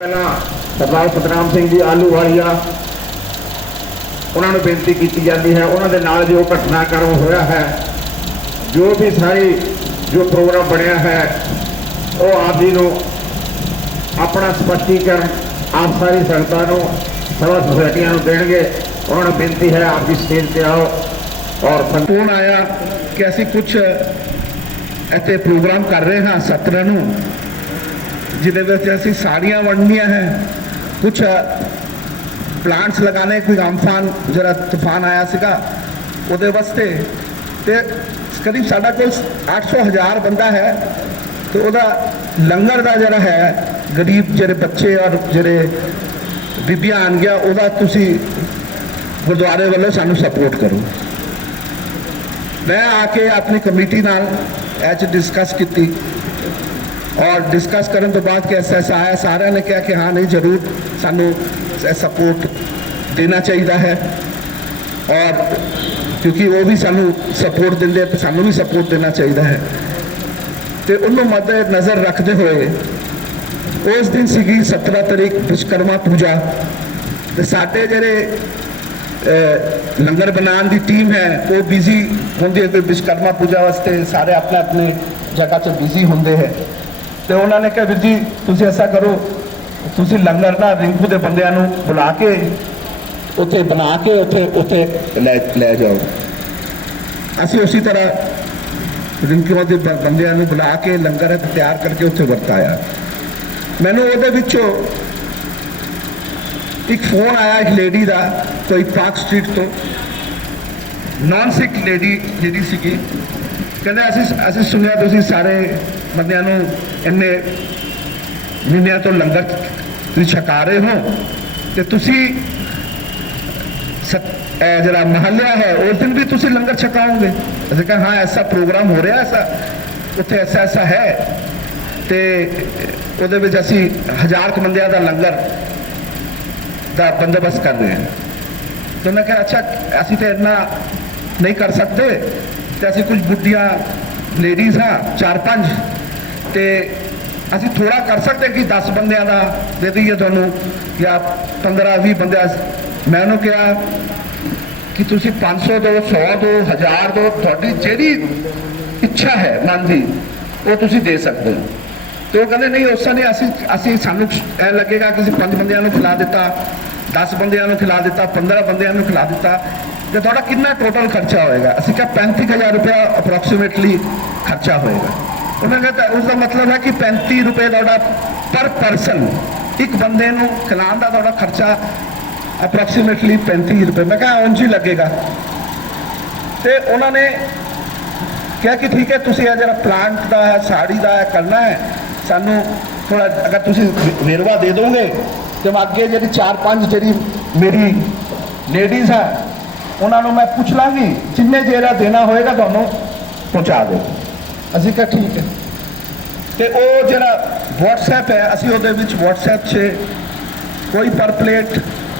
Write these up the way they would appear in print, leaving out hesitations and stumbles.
पहला सरदार सतनाम सिंह जी आलूवालिया उन्होंने बेनती की जाती है। उन्होंने नाल जो घटनाक्रम होया है, जो भी सारी जो प्रोग्राम बनया है, वो आप जी को अपना स्पष्टीकरण आप सारी संगतां नूं सभा सोसाइटियां नूं देणगे। उन्होंने बेनती है आप जी स्टेज पे आओ। और फोन आया कि असी कुछ इत्थे प्रोग्राम कर रहे हाँ 17 नूं, जिहदे विच असीं साड़ियां वंडनियां हैं, कुछ प्लांट्स लगाने, कोई आमफान जरा तूफान आया सीगा उहदे वास्ते, ते करीब साडा कोल 800,000 बंदा है। तो उहदा लंगर दा जरा है, गरीब जिहड़े बच्चे और जिहड़े बीबियां आन गया, उहदा तुसीं गुरुद्वारे वालों सानूं सपोर्ट करो। मैं आके अपनी कमेटी नाल एच डिस्कस की और डिस्कस करने तो बाद ऐसा आया, सारे ने कहा कि हाँ नहीं जरूर सानू सपोर्ट देना चाहिए है, और क्योंकि वो भी सानू सपोर्ट देंगे तो सानू भी सपोर्ट देना चाहिए है। तो उन्होंने मद्देनज़र रखते हुए उस दिन सी 17 तारीख विश्वकर्मा पूजा, तो साढ़े जेरे लंगर बनाने की टीम है वो बिजी होंगे, विश्वकर्मा पूजा वास्ते सारे अपने अपने जगह से बिजी होंगे है। तो उन्होंने कहा वीर जी तुम ऐसा करो, तुम लंगर ना रिंकू के बंदियां नूं बुला के उत्थे बना के उत्थे ले जाओ। असी उसी तरह रिंकू के बंदियां नूं बुला के लंगर तैयार करके उत्थे वरताया। मैनू उहदे विचों एक फोन आया एक लेडी का, कोई पार्क स्ट्रीट तो नॉन सिख लेडी जी सी, कहते असी सुनिया तुम सारे बंदियां नूं इन्ने महीनों तो लंगर तुसीं छका रहे हो, तो तुसीं जरा महल्या है उस दिन भी तुसीं लंगर छकाओगे। असं कहा हाँ ऐसा प्रोग्राम हो रहा ऐसा उत्थे ऐसा है, तो उहदे विच असीं 1000 बंदियां दा लंगर का बंदोबस्त कर रहे हैं। तो मैं कहा अच्छा असी तो इतना नहीं कर सकते, तो असी कुछ बुढ़िया लेडीज़ हाँ 4-5, तो असी थोड़ा कर सकते कि 10 बंदियां का दे दईए थोनों, या 15-20 बंदे। मैं उन्होंने कहा कि तुसी 500 दो, 100 दो, 1000 दो, थोड़ी जिहड़ी इच्छा है मन की वो तुसी दे सकते हो। तो वो कहते नहीं उस नहीं असी सानू ऐ लगेगा कि 5 बंदियां नूं खिला दिता, 10 बंदियां नूं खिला दिता, 15 बंदियां नूं खिला दिता, तो थोड़ा कितना टोटल खर्चा होएगा। असी क्या 35,000 रुपया अप्रोक्सीमेटली खर्चा होएगा। उन्होंने कहा उसका मतलब है कि 35 रुपये थोड़ा पर पर्सन, एक बंदे नूं खिलाने का थोड़ा खर्चा अप्रोक्सीमेटली 35 रुपये। मैं कहा उंज ही लगेगा। तो उन्होंने कहा कि ठीक है तुसीं जरा प्लांट का है, साड़ी का है करना है, सानू थोड़ा अगर तुसीं वेरवा दे दोगे तो अगे जी 4-5 जी मेरी लेडीज़ है उन्होंने मैं पूछ लाँगी, जिन्ने जेरा देना होएगा तुहानू पहुँचा दो। असीं कहा ठीक है। तो वो जरा व्हाट्सएप है, असीं उहदे विच व्हाट्सएप से कोई पर प्लेट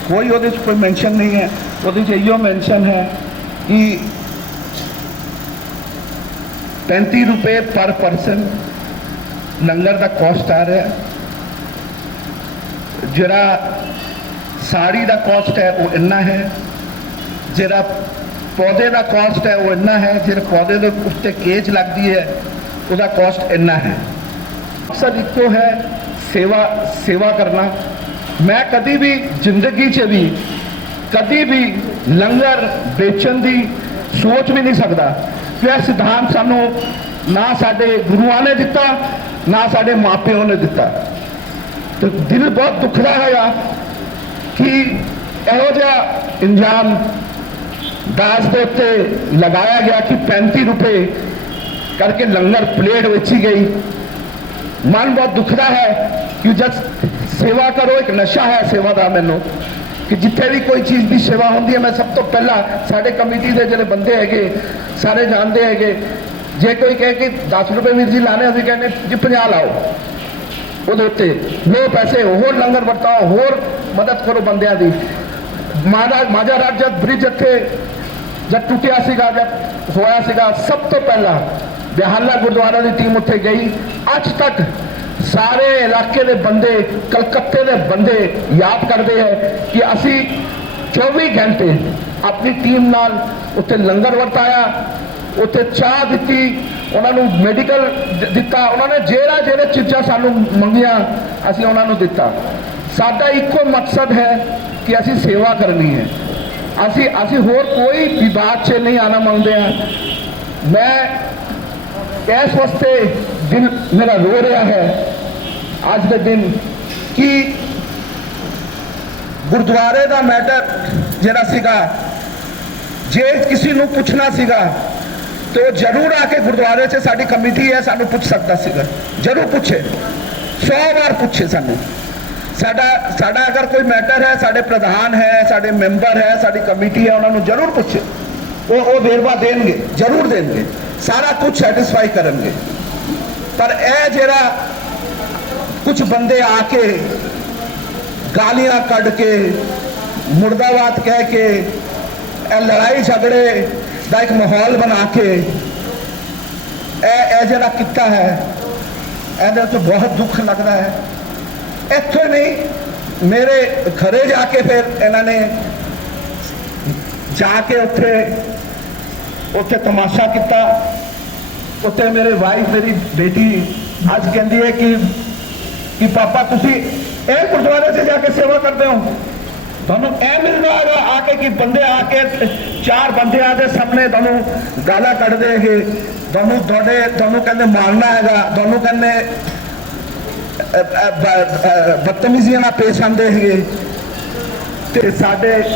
कोई उहदे कोई मैंशन नहीं है, उहदे च इहो मैंशन है कि 35 रुपये पर पर्सन लंगर का कॉस्ट आ रहा है। जरा साड़ी का कॉस्ट है वो इन्ना है, जरा पौधे का कॉस्ट है वो इन्ना है, जो पौधे के उत्ते केच लगती है उसका कॉस्ट इन्ना है। मकसद इको है सेवा करना। मैं कभी भी जिंदगी च भी कभी भी लंगर बेचन की सोच भी नहीं सकता। यह सिद्धांत सानू ना साडे गुरुआं ने दिता, ना साडे माँ प्यो ने दिता। तो दिल बहुत दुखदा है कि इहो जिहा इंजाम दास के उत्ते लगाया गया कि 35 रुपये करके लंगर प्लेट बेची गई। मन बहुत दुखदा है कि जब सेवा करो, एक नशा है सेवा का मैनू, कि जिथे भी कोई चीज़ की सेवा होती है मैं सब तो पहला साढ़े कमेटी के जो बंदे है सारे जानते हैं, जे कोई कहे कि 10 रुपये वीर जी लाने, अभी कहने जी 50 लाओ, वो लो पैसे होर लंगर वरताओ, होर मदद करो बंदियां की। माजा राज जब ब्रिज इत्थे जब टुटिया सीगा, जब होया सीगा, सब तो पहला बिहाला गुरुद्वारा की टीम उत्थे गई। अज तक ਸਾਰੇ ਇਲਾਕੇ ਦੇ ਬੰਦੇ, ਕਲਕੱਤੇ ਦੇ ਬੰਦੇ ਯਾਦ ਕਰਦੇ ਹੈ ਕਿ ਅਸੀਂ 24 ਘੰਟੇ ਆਪਣੀ ਟੀਮ ਨਾਲ ਉੱਥੇ ਲੰਗਰ ਵਰਤਾਇਆ, ਉੱਥੇ ਚਾਹ ਦਿੱਤੀ, ਉਹਨਾਂ ਨੂੰ ਮੈਡੀਕਲ ਦਿੱਤਾ, ਉਹਨਾਂ ਨੇ ਜਿਹੜੇ ਚੀਜ਼ਾਂ ਸਾਨੂੰ ਮੰਗੀਆਂ ਅਸੀਂ ਉਹਨਾਂ ਨੂੰ ਦਿੱਤਾ। ਸਾਡਾ ਇੱਕੋ ਮਕਸਦ ਹੈ ਕਿ ਅਸੀਂ ਸੇਵਾ ਕਰਨੀ ਹੈ, ਅਸੀਂ ਹੋਰ ਕੋਈ ਵਿਵਾਦ 'ਚ ਨਹੀਂ ਆਣਾ ਮੰਗਦੇ ਹਾਂ। ਮੈਂ ਇਸ ਵਾਸਤੇ ਦਿਲ ਮੇਰਾ ਰੋ ਰਿਹਾ ਹੈ ਅੱਜ ਦੇ ਦਿਨ ਕਿ ਗੁਰਦੁਆਰੇ ਦਾ ਮੈਟਰ ਜਿਹੜਾ ਸੀਗਾ, ਜੇ ਕਿਸੇ ਨੂੰ ਪੁੱਛਣਾ ਸੀਗਾ ਤੇ ਉਹ ਜ਼ਰੂਰ ਆ ਕੇ ਗੁਰਦੁਆਰੇ 'ਚ ਸਾਡੀ ਕਮੇਟੀ ਹੈ ਸਾਨੂੰ ਪੁੱਛ ਸਕਦਾ ਸੀਗਾ, ਜ਼ਰੂਰ ਪੁੱਛੇ, 100 ਵਾਰ ਪੁੱਛੇ ਸਾਨੂੰ। ਸਾਡਾ ਅਗਰ ਕੋਈ ਮੈਟਰ ਹੈ, ਸਾਡੇ ਪ੍ਰਧਾਨ ਹੈ, ਸਾਡੇ ਮੈਂਬਰ ਹੈ, ਸਾਡੀ ਕਮੇਟੀ ਹੈ, ਉਹਨਾਂ ਨੂੰ ਜ਼ਰੂਰ ਪੁੱਛੇ, ਉਹ ਵੇਰਵਾ ਦੇਣਗੇ, ਜ਼ਰੂਰ ਦੇਣਗੇ, ਸਾਰਾ ਕੁਝ ਸੈਟੀਸਫਾਈ ਕਰਨਗੇ। ਪਰ ਇਹ ਜਿਹੜਾ ਕੁਝ ਬੰਦੇ ਆ ਕੇ ਗਾਲੀਆਂ ਕੱਢ ਕੇ, ਮੁਰਦਾਬਾਦ ਕਹਿ ਕੇ, ਇਹ ਲੜਾਈ ਝਗੜੇ ਦਾ ਇੱਕ ਮਾਹੌਲ ਬਣਾ ਕੇ ਇਹ ਜਿਹੜਾ ਕੀਤਾ ਹੈ, ਇਹਦੇ ਤੋਂ ਬਹੁਤ ਦੁੱਖ ਲੱਗਦਾ ਹੈ। ਇੱਥੋਂ ਨਹੀਂ, ਮੇਰੇ ਘਰੇ ਜਾ ਕੇ ਫਿਰ ਇਹਨਾਂ ਨੇ ਜਾ ਕੇ ਉੱਥੇ ਤਮਾਸ਼ਾ ਕੀਤਾ। ਉੱਥੇ ਮੇਰੇ ਵਾਈਫ, ਮੇਰੀ ਬੇਟੀ ਅੱਜ ਕਹਿੰਦੀ ਹੈ ਕਿ ਪਾਪਾ ਤੁਸੀਂ ਇਹ ਗੁਰਦੁਆਰੇ 'ਚ ਜਾ ਕੇ ਸੇਵਾ ਕਰਦੇ ਹੋ, ਤੁਹਾਨੂੰ ਇਹ ਮਿਲਦਾ ਹੈਗਾ ਆ ਕੇ ਕਿ ਬੰਦੇ ਆ ਕੇ 4 ਬੰਦਿਆਂ ਦੇ ਸਾਹਮਣੇ ਤੁਹਾਨੂੰ ਗਾਲਾਂ ਕੱਢਦੇ ਹੈਗੇ, ਤੁਹਾਨੂੰ ਕਹਿੰਦੇ ਮਾਰਨਾ ਹੈਗਾ, ਤੁਹਾਨੂੰ ਕਹਿੰਦੇ ਬਦਤਮੀਜ਼ੀਆਂ ਨਾਲ ਪੇਸ਼ ਆਉਂਦੇ ਹੈਗੇ। ਤੇ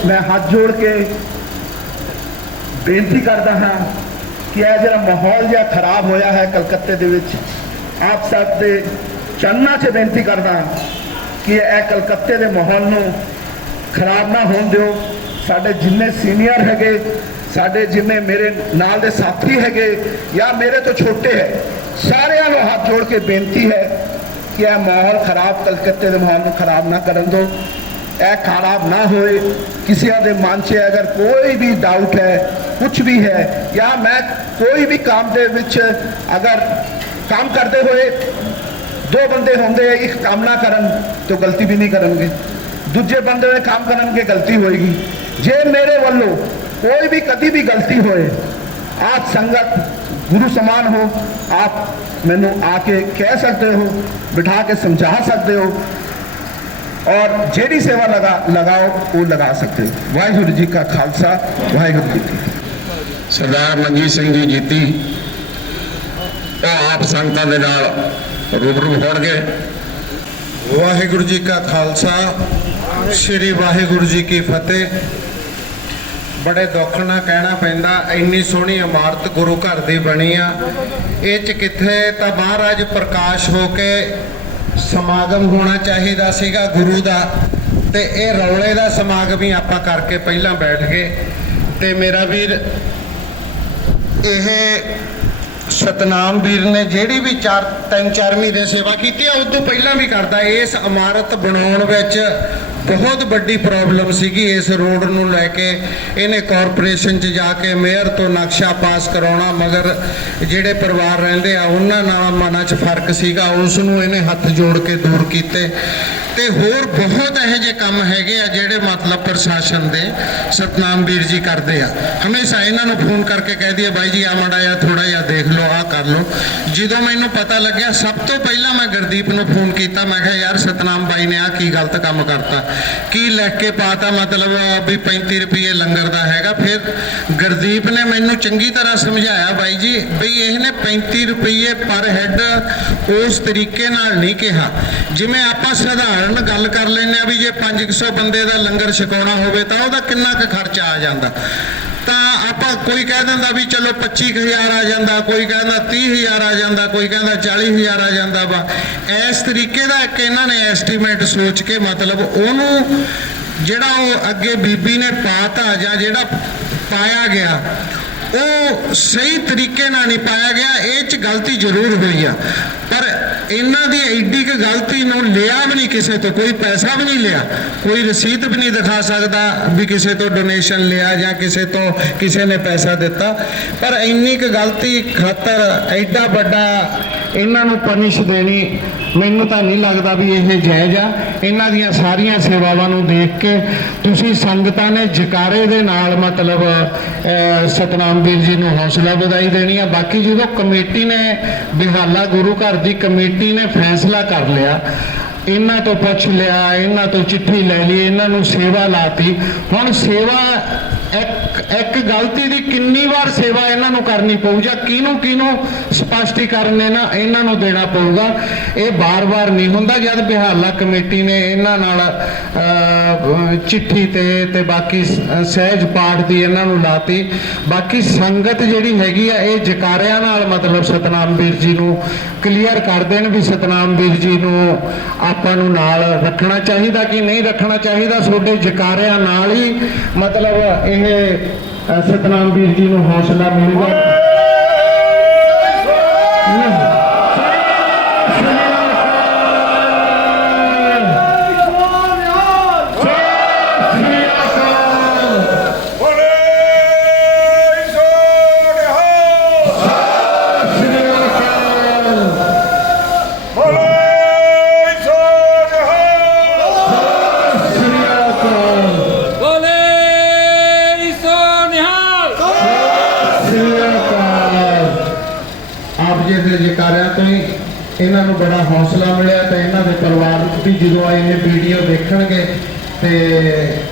ਮੈਂ ਹੱਥ ਜੋੜ ਕੇ ਬੇਨਤੀ ਕਰਦਾ ਹਾਂ ਕਿ ਇਹ ਜਿਹੜਾ ਮਾਹੌਲ ਜਿਹਾ ਖਰਾਬ ਹੋਇਆ ਹੈ ਕਲਕੱਤੇ ਦੇ ਵਿੱਚ, ਆਪ ਸਭ ਦੇ ਚਰਨਾਂ 'ਚ ਬੇਨਤੀ ਕਰਦਾ ਕਿ ਇਹ ਕਲਕੱਤੇ ਦੇ ਮਾਹੌਲ ਨੂੰ ਖਰਾਬ ਨਾ ਹੋਣ ਦਿਓ। ਸਾਡੇ ਜਿੰਨੇ ਸੀਨੀਅਰ ਹੈਗੇ, ਸਾਡੇ ਜਿੰਨੇ ਮੇਰੇ ਨਾਲ ਦੇ ਸਾਥੀ ਹੈਗੇ ਜਾਂ ਮੇਰੇ ਤੋਂ ਛੋਟੇ ਹੈ, ਸਾਰਿਆਂ ਨੂੰ ਹੱਥ ਜੋੜ ਕੇ ਬੇਨਤੀ ਹੈ ਕਿ ਇਹ ਮਾਹੌਲ ਖਰਾਬ, ਕਲਕੱਤੇ ਦੇ ਮਾਹੌਲ ਨੂੰ ਖਰਾਬ ਨਾ ਕਰਨ ਦਿਓ, ਇਹ ਖਰਾਬ ਨਾ ਹੋਏ। ਕਿਸੇ ਦੇ ਮਨ 'ਚ ਅਗਰ ਕੋਈ ਵੀ ਡਾਊਟ ਹੈ, ਕੁਝ ਵੀ ਹੈ, ਜਾਂ ਮੈਂ ਕੋਈ ਵੀ ਕੰਮ ਦੇ ਵਿੱਚ ਅਗਰ ਕੰਮ ਕਰਦੇ ਹੋਏ 2 ਬੰਦੇ ਹੁੰਦੇ, ਇੱਕ ਕੰਮ ਨਾ ਕਰਨ ਤਾਂ ਗਲਤੀ ਵੀ ਨਹੀਂ ਕਰਨਗੇ, ਦੂਜੇ ਬੰਦੇ ਨੇ ਕੰਮ ਕਰਨਗੇ, ਗਲਤੀ ਹੋਏਗੀ। ਜੇ ਮੇਰੇ ਵੱਲੋਂ ਕੋਈ ਵੀ ਕਦੀ ਵੀ ਗਲਤੀ ਹੋਏ, ਆਪ ਸੰਗਤ गुरु समान हो, आप मैनू आके कह सकते हो, बिठा के समझा सकते हो, और जेड़ी सेवा लगाओ वो लगा सकते हो। वाहिगुरु जी का खालसा, वाहिगुरु जी की। सरदार मनजीत सिंह जी जीती आप संगतां दे नाल रूबरू होणगे। वाहिगुरु जी का खालसा, श्री वाहिगुरु जी की फतेह। बड़े दुख ना कहना पैंदा, इन्नी सोहनी इमारत गुरु घर दी बनी आ, ये च किथे तां महाराज प्रकाश हो के समागम होना चाहिदा सीगा गुरु दा, ते ये रौले दा समागम ही आपां करके पहलां बैठ गए। ते मेरा वीर ये सतनाम वीर ने ਜਿਹੜੀ ਵੀ 3-4 ਮਹੀਨੇ ਸੇਵਾ ਕੀਤੀ ਆ, ਉਦੋਂ ਪਹਿਲਾਂ ਵੀ ਕਰਦਾ। ਇਸ ਇਮਾਰਤ ਬਣਾਉਣ ਵਿੱਚ ਬਹੁਤ ਵੱਡੀ ਪ੍ਰੋਬਲਮ ਸੀਗੀ ਇਸ ਰੋਡ ਨੂੰ ਲੈ ਕੇ। ਇਹਨੇ ਕਾਰਪੋਰੇਸ਼ਨ 'ਚ ਜਾ ਕੇ ਮੇਅਰ ਤੋਂ ਨਕਸ਼ਾ ਪਾਸ ਕਰਾਉਣਾ, ਮਗਰ ਜਿਹੜੇ ਪਰਿਵਾਰ ਰਹਿੰਦੇ ਆ ਉਹਨਾਂ ਨਾਲ ਮਨਾਂ 'ਚ ਫਰਕ ਸੀਗਾ, ਉਸ ਨੂੰ ਇਹਨੇ ਹੱਥ ਜੋੜ ਕੇ ਦੂਰ ਕੀਤੇ। ਤੇ ਹੋਰ ਬਹੁਤ ਇਹੋ ਜਿਹੇ ਕੰਮ ਹੈਗੇ ਆ ਜਿਹੜੇ ਮਤਲਬ ਪ੍ਰਸ਼ਾਸਨ ਦੇ ਸਤਨਾਮ ਵੀਰ ਜੀ ਕਰਦੇ ਆ। ਹਮੇਸ਼ਾ ਇਹਨਾਂ ਨੂੰ ਫੋਨ ਕਰਕੇ ਕਹਿ ਦਈਏ ਬਾਈ ਜੀ ਆ ਮਾੜਾ ਜਿਹਾ ਥੋੜਾ ਜਿਹਾ ਦੇਖ ਲਓ, ਆ ਕਰ ਲਓ। ਜਦੋਂ ਮੈਨੂੰ ਪਤਾ ਲੱਗਿਆ, ਸਭ ਤੋਂ ਪਹਿਲਾਂ ਮੈਂ ਗੁਰਦੀਪ ਨੂੰ ਫੋਨ ਕੀਤਾ, ਮੈਂ ਕਿਹਾ ਯਾਰ ਸਤਨਾਮ ਬਾਈ ਨੇ ਆ ਕੀ ਗਲਤ ਕੰਮ ਕਰਤਾ, ਕੀ ਲਿਖ ਕੇ ਪਾਤਾ ਮਤਲਬ ਵੀ 35 ਰੁਪਏ ਲੰਗਰ ਦਾ ਹੈਗਾ। ਫਿਰ ਗੁਰਦੀਪ ਨੇ ਮੈਨੂੰ ਚੰਗੀ ਤਰ੍ਹਾਂ ਸਮਝਾਇਆ ਬਾਈ ਜੀ ਬਈ ਇਹਨੇ 35 ਰੁਪਏ ਪਰ ਹੈਡ ਉਸ ਤਰੀਕੇ ਨਾਲ ਨਹੀਂ ਕਿਹਾ, ਜਿਵੇਂ ਆਪਾਂ ਸਧਾਰਨ ਗੱਲ ਕਰ ਲੈਂਦੇ ਆ ਵੀ ਜੇ 500 ਬੰਦੇ ਦਾ ਲੰਗਰ ਛਕਾਉਣਾ ਹੋਵੇ ਤਾਂ ਉਹਦਾ ਕਿੰਨਾ ਕੁ ਖਰਚਾ ਆ ਜਾਂਦਾ। ਤਾਂ ਆਪਾਂ ਕੋਈ ਕਹਿ ਦਿੰਦਾ ਵੀ ਚਲੋ 25,000 ਆ ਜਾਂਦਾ, ਕੋਈ ਕਹਿੰਦਾ 30,000 ਆ ਜਾਂਦਾ, ਕੋਈ ਕਹਿੰਦਾ 40,000 ਆ ਜਾਂਦਾ ਵਾ। ਇਸ ਤਰੀਕੇ ਦਾ ਇੱਕ ਇਹਨਾਂ ਨੇ ਐਸਟੀਮੇਟ ਸੋਚ ਕੇ ਮਤਲਬ ਉਹਨੂੰ ਜਿਹੜਾ ਉਹ ਅੱਗੇ ਬੀਬੀ ਨੇ ਪਾਤਾ ਜਾਂ ਜਿਹੜਾ ਪਾਇਆ ਗਿਆ ਉਹ ਸਹੀ ਤਰੀਕੇ ਨਾਲ ਨਹੀਂ ਪਾਇਆ ਗਿਆ। ਇਹ 'ਚ ਗਲਤੀ ਜ਼ਰੂਰ ਹੋਈ ਆ, ਪਰ ਇਹਨਾਂ ਦੀ ਐਡੀ ਕੁ ਗਲਤੀ ਨੂੰ ਲਿਆ ਵੀ ਨਹੀਂ ਕਿਸੇ ਤੋਂ, ਕੋਈ ਪੈਸਾ ਵੀ ਨਹੀਂ ਲਿਆ, ਕੋਈ ਰਸੀਦ ਵੀ ਨਹੀਂ ਦਿਖਾ ਸਕਦਾ ਵੀ ਕਿਸੇ ਤੋਂ ਡੋਨੇਸ਼ਨ ਲਿਆ ਜਾਂ ਕਿਸੇ ਤੋਂ ਕਿਸੇ ਨੇ ਪੈਸਾ ਦਿੱਤਾ। ਪਰ ਇੰਨੀ ਕੁ ਗਲਤੀ ਖਾਤਰ ਐਡਾ ਵੱਡਾ ਇਹਨਾਂ ਨੂੰ ਪਨਿਸ਼ ਦੇਣੀ ਮੈਨੂੰ ਤਾਂ ਨਹੀਂ ਲੱਗਦਾ ਵੀ ਇਹ ਜਾਇਜ਼ ਆ। ਇਹਨਾਂ ਦੀਆਂ ਸਾਰੀਆਂ ਸੇਵਾਵਾਂ ਨੂੰ ਦੇਖ ਕੇ ਤੁਸੀਂ ਸੰਗਤਾਂ ਨੇ ਜਕਾਰੇ ਦੇ ਨਾਲ ਮਤਲਬ ਸਤਨਾਮ ਵੀਰ ਜੀ ਨੂੰ ਹੌਸਲਾ ਵਧਾਈ ਦੇਣੀ ਆ। ਬਾਕੀ ਜਦੋਂ ਕਮੇਟੀ ਨੇ ਬਿਹਾਲਾ ਗੁਰੂ ਘਰ ਦੀ ਕਮੇਟੀ ਨੇ ਫੈਸਲਾ ਕਰ ਲਿਆ, ਇਹਨਾਂ ਤੋਂ ਪੁੱਛ ਲਿਆ, ਇਹਨਾਂ ਤੋਂ ਚਿੱਠੀ ਲੈ ਲਈ, ਇਹਨਾਂ ਨੂੰ ਸੇਵਾ ਲਾਤੀ। ਹੁਣ ਸੇਵਾ ਇੱਕ ਗਲਤੀ ਦੀ ਕਿੰਨੀ ਵਾਰ ਸੇਵਾ ਇਹਨਾਂ ਨੂੰ ਕਰਨੀ ਪਊ ਜਾਂ ਕਿਹਨੂੰ ਸਪਸ਼ਟੀਕਰਨ ਇਹਨਾਂ ਨੂੰ ਦੇਣਾ ਪਊਗਾ। ਇਹ ਬਾਰ-ਬਾਰ ਨਹੀਂ ਹੁੰਦਾ। ਜਦ ਬਿਹਾਲਾ ਕਮੇਟੀ ਨੇ ਇਹਨਾਂ ਨਾਲ ਚਿੱਠੀ ਤੇ ਬਾਕੀ ਸਹਿਜ ਪਾਠ ਦੀ ਇਹਨਾਂ ਨੂੰ ਲਾਤੀ, ਬਾਕੀ ਸੰਗਤ ਜਿਹੜੀ ਹੈਗੀ ਆ ਇਹ ਜਕਾਰਿਆਂ ਨਾਲ ਮਤਲਬ ਸਤਨਾਮ ਵੀਰ ਜੀ ਨੂੰ ਕਲੀਅਰ ਕਰ ਦੇਣ ਵੀ ਸਤਨਾਮ ਵੀਰ ਜੀ ਨੂੰ ਆਪਾਂ ਨੂੰ ਨਾਲ ਰੱਖਣਾ ਚਾਹੀਦਾ ਕਿ ਨਹੀਂ ਰੱਖਣਾ ਚਾਹੀਦਾ। ਤੁਹਾਡੇ ਜਕਾਰਿਆਂ ਨਾਲ ਹੀ ਮਤਲਬ ਇਹ ਸਤਨਾਮ ਵੀਰ ਜੀ ਨੂੰ ਹੌਸਲਾ ਮਿਲੇਗਾ। ਜਕਾਰਿਆਂ ਤੋਂ ਹੀ ਇਹਨਾਂ ਨੂੰ ਬੜਾ ਹੌਸਲਾ ਮਿਲਿਆ ਤੇ ਇਹਨਾਂ ਦੇ ਪਰਿਵਾਰ ਵਿੱਚ ਵੀ ਜਦੋਂ ਇਹ ਵੀਡੀਓ ਦੇਖਣਗੇ ਤੇ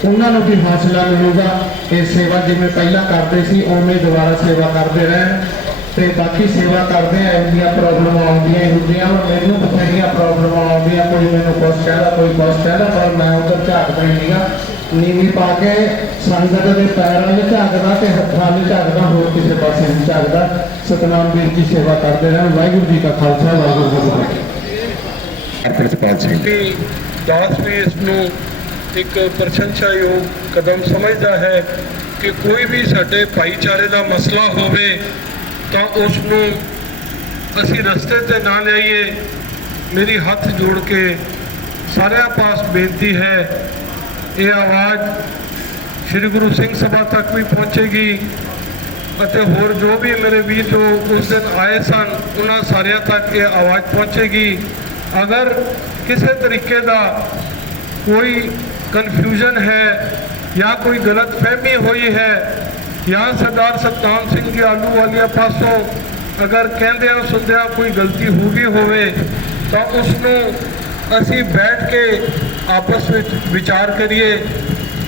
ਉਹਨਾਂ ਨੂੰ ਵੀ ਹੌਸਲਾ ਮਿਲੂਗਾ। ਇਹ ਸੇਵਾ ਜਿਵੇਂ ਪਹਿਲਾਂ ਕਰਦੇ ਸੀ ਉਵੇਂ ਦੁਬਾਰਾ ਸੇਵਾ ਕਰਦੇ ਰਹਿਣ ਤੇ ਬਾਕੀ ਸੇਵਾ ਕਰਦੇ ਆ। ਇੰਨੀਆਂ ਪ੍ਰੋਬਲਮਾਂ ਆਉਂਦੀਆਂ ਹੀ ਹੁੰਦੀਆਂ, ਮੈਨੂੰ ਬਥੇਰੀਆਂ ਪ੍ਰੋਬਲਮਾਂ ਆਉਂਦੀਆਂ, ਕੋਈ ਮੈਨੂੰ ਕੁਛ ਕਹਿੰਦਾ ਕੋਈ ਕੁਛ ਕਹਿੰਦਾ, ਪਰ ਮੈਂ ਉੱਧਰ ਝਾਕਦਾ ਹੀ ਨਹੀਂਗਾ। ਨੀਵੀਂ ਪਾ ਕੇ ਸੰਗਤ ਦੇ ਪੈਰਾਂ 'ਚ ਝਾਕਦਾ ਤੇ ਹੱਥਾਂ 'ਚ ਝਾਕਦਾ, ਹੋਰ ਕਿਸੇ ਪਾਸੇ ਨਹੀਂ ਝਾਕਦਾ। ਸਤਨਾਮ ਵੀਰ ਜੀ ਸੇਵਾ ਕਰਦੇ ਰਹਿਣ। ਵਾਹਿਗੁਰੂ ਜੀ ਕਾ ਖਾਲਸਾ, ਵਾਹਿਗੁਰੂ ਜੀ ਕੀ ਫਤਿਹ। ਦਾਸ ਵੀ ਇਸ ਨੂੰ ਇੱਕ ਪ੍ਰਸ਼ੰਸਾਯੋਗ ਕਦਮ ਸਮਝਦਾ ਹੈ ਕਿ ਕੋਈ ਵੀ ਸਾਡੇ ਭਾਈਚਾਰੇ ਦਾ ਮਸਲਾ ਹੋਵੇ ਤਾਂ ਉਸ ਨੂੰ ਅਸੀਂ ਰਸਤੇ ਤੇ ਨਾ ਲਿਆਈਏ। ਮੇਰੀ ਹੱਥ ਜੋੜ ਕੇ ਸਾਰਿਆਂ ਪਾਸ ਬੇਨਤੀ ਹੈ, ਇਹ ਆਵਾਜ਼ ਸ੍ਰੀ ਗੁਰੂ ਸਿੰਘ ਸਭਾ ਤੱਕ ਵੀ ਪਹੁੰਚੇਗੀ ਅਤੇ ਹੋਰ ਜੋ ਵੀ ਮੇਰੇ ਵੀਰ ਜੋ ਉਸ ਦਿਨ ਆਏ ਸਨ ਉਹਨਾਂ ਸਾਰਿਆਂ ਤੱਕ ਇਹ ਆਵਾਜ਼ ਪਹੁੰਚੇਗੀ। ਅਗਰ ਕਿਸੇ ਤਰੀਕੇ ਦਾ ਕੋਈ ਕਨਫਿਊਜ਼ਨ ਹੈ ਜਾਂ ਕੋਈ ਗਲਤ ਫਹਿਮੀ ਹੋਈ ਹੈ ਜਾਂ ਸਰਦਾਰ ਸਤਨਾਮ ਸਿੰਘ ਜੀ ਆਹਲੂਵਾਲੀਆ ਪਾਸੋਂ ਅਗਰ ਕਹਿੰਦਿਆਂ ਸੁਣਦਿਆਂ ਕੋਈ ਗਲਤੀ ਹੋ ਗਈ ਹੋਵੇ ਤਾਂ ਉਸ ਨੂੰ ਅਸੀਂ ਬੈਠ ਕੇ ਆਪਸ ਵਿੱਚ ਵਿਚਾਰ ਕਰੀਏ,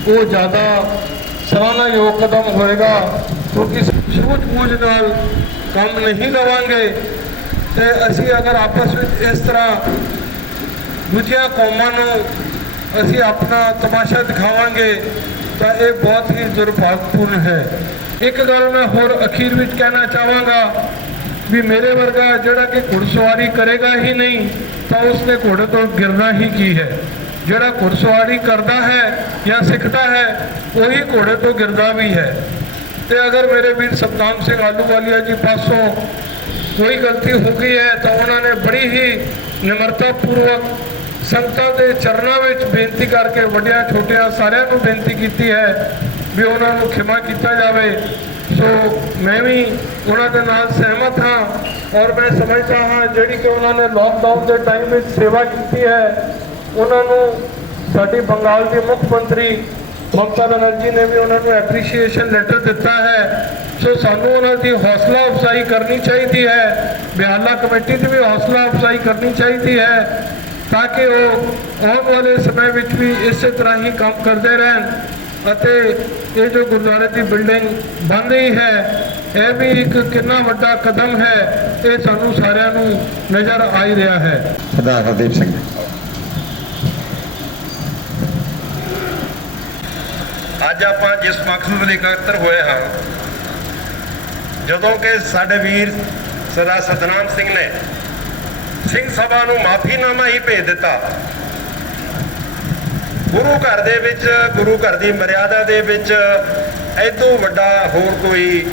ਉਹ ਜ਼ਿਆਦਾ ਸਰਾਹਨਾਯੋਗ ਕਦਮ ਹੋਏਗਾ। ਕਿਉਂਕਿ ਸੂਝ-ਬੂਝ ਨਾਲ ਕੰਮ ਨਹੀਂ ਲਵਾਂਗੇ ਤੇ ਅਸੀਂ ਅਗਰ ਆਪਸ ਵਿੱਚ ਇਸ ਤਰ੍ਹਾਂ ਦੂਜੀਆਂ ਕੌਮਾਂ ਨੂੰ ਅਸੀਂ ਆਪਣਾ ਤਮਾਸ਼ਾ ਦਿਖਾਵਾਂਗੇ ਤਾਂ ਇਹ ਬਹੁਤ ਹੀ ਦੁਰਭਾਗਪੂਰਨ ਹੈ। ਇੱਕ ਗੱਲ ਮੈਂ ਹੋਰ ਅਖੀਰ ਵਿੱਚ ਕਹਿਣਾ ਚਾਹਾਂਗਾ ਵੀ ਮੇਰੇ ਵਰਗਾ ਜਿਹੜਾ ਕਿ ਘੁੜਸਵਾਰੀ ਕਰੇਗਾ ਹੀ ਨਹੀਂ ਤਾਂ ਉਸਨੇ ਘੋੜੇ ਤੋਂ ਗਿਰਨਾ ਹੀ ਕੀ ਹੈ। ਜਿਹੜਾ ਘੁੜਸਵਾਰੀ ਕਰਦਾ ਹੈ ਜਾਂ ਸਿੱਖਦਾ ਹੈ ਉਹੀ ਘੋੜੇ ਤੋਂ ਗਿਰਦਾ ਵੀ ਹੈ। ਤੇ ਅਗਰ ਮੇਰੇ ਵੀਰ ਸਤਨਾਮ ਸਿੰਘ ਆਹਲੂਵਾਲੀਆ ਜੀ ਪਾਸੋਂ ਕੋਈ ਗਲਤੀ ਹੋ ਗਈ ਹੈ ਤਾਂ ਉਹਨਾਂ ਨੇ ਬੜੀ ਹੀ ਨਿਮਰਤਾ ਪੂਰਵਕ ਸੰਗਤਾਂ ਦੇ ਚਰਨਾਂ ਵਿੱਚ ਬੇਨਤੀ ਕਰਕੇ ਵੱਡਿਆਂ ਛੋਟਿਆਂ ਸਾਰਿਆਂ ਨੂੰ ਬੇਨਤੀ ਕੀਤੀ ਹੈ ਵੀ ਉਹਨਾਂ ਨੂੰ ਖਿਮਾ ਕੀਤਾ ਜਾਵੇ। ਸੋ ਮੈਂ ਵੀ ਉਹਨਾਂ ਦੇ ਨਾਲ ਸਹਿਮਤ ਹਾਂ ਔਰ ਮੈਂ ਸਮਝਦਾ ਹਾਂ ਜਿਹੜੀ ਕਿ ਉਹਨਾਂ ਨੇ ਲਾਕਡਾਊਨ ਦੇ ਟਾਈਮ ਵਿੱਚ ਸੇਵਾ ਕੀਤੀ ਹੈ ਉਹਨਾਂ ਨੂੰ ਸਾਡੀ ਬੰਗਾਲ ਦੀ ਮੁੱਖ ਮੰਤਰੀ ਮਮਤਾ ਬੈਨਰਜੀ ਨੇ ਵੀ ਉਹਨਾਂ ਨੂੰ ਐਪਰੀਸ਼ੀਏਸ਼ਨ ਲੈਟਰ ਦਿੱਤਾ ਹੈ। ਸੋ ਸਾਨੂੰ ਉਹਨਾਂ ਦੀ ਹੌਸਲਾ ਅਫਜ਼ਾਈ ਕਰਨੀ ਚਾਹੀਦੀ ਹੈ, ਬਿਹਾਲਾ ਕਮੇਟੀ ਦੀ ਵੀ ਹੌਸਲਾ ਅਫਜ਼ਾਈ ਕਰਨੀ ਚਾਹੀਦੀ ਹੈ ਤਾਂ ਕਿ ਉਹ ਆਉਣ ਵਾਲੇ ਸਮੇਂ ਵਿੱਚ ਵੀ ਇਸੇ ਤਰ੍ਹਾਂ ਹੀ ਕੰਮ ਕਰਦੇ ਰਹਿਣ। ਅਤੇ ਇਹ ਜੋ ਗੁਰਦੁਆਰੇ ਦੀ ਬਿਲਡਿੰਗ ਬਣ ਰਹੀ ਹੈ ਇਹ ਵੀ ਇੱਕ ਕਿੰਨਾ ਵੱਡਾ ਕਦਮ ਹੈ, ਇਹ ਸਾਨੂੰ ਸਾਰਿਆਂ ਨੂੰ ਨਜ਼ਰ ਆ ਹੀ ਰਿਹਾ ਹੈ। ਸਰਦਾਰ ਹਰਦੀਪ ਸਿੰਘ ਅੱਜ ਆਪਾਂ ਜਿਸ ਮਕਸਦ ਲਈ ਇਕੱਤਰ ਹੋਏ ਹਾਂ, ਜਦੋਂ ਕਿ ਸਾਡੇ ਵੀਰ ਸਰਦਾਰ ਸਤਨਾਮ ਸਿੰਘ ਨੇ ਸਿੰਘ ਸਭਾ ਨੂੰ ਮਾਫੀਨਾਮਾ ਹੀ ਭੇਜ ਦਿੱਤਾ, ਗੁਰੂ ਘਰ ਦੇ ਵਿੱਚ ਗੁਰੂ ਘਰ ਦੀ ਮਰਿਆਦਾ ਦੇ ਵਿੱਚ ਇਦੋਂ ਵੱਡਾ ਹੋਰ ਕੋਈ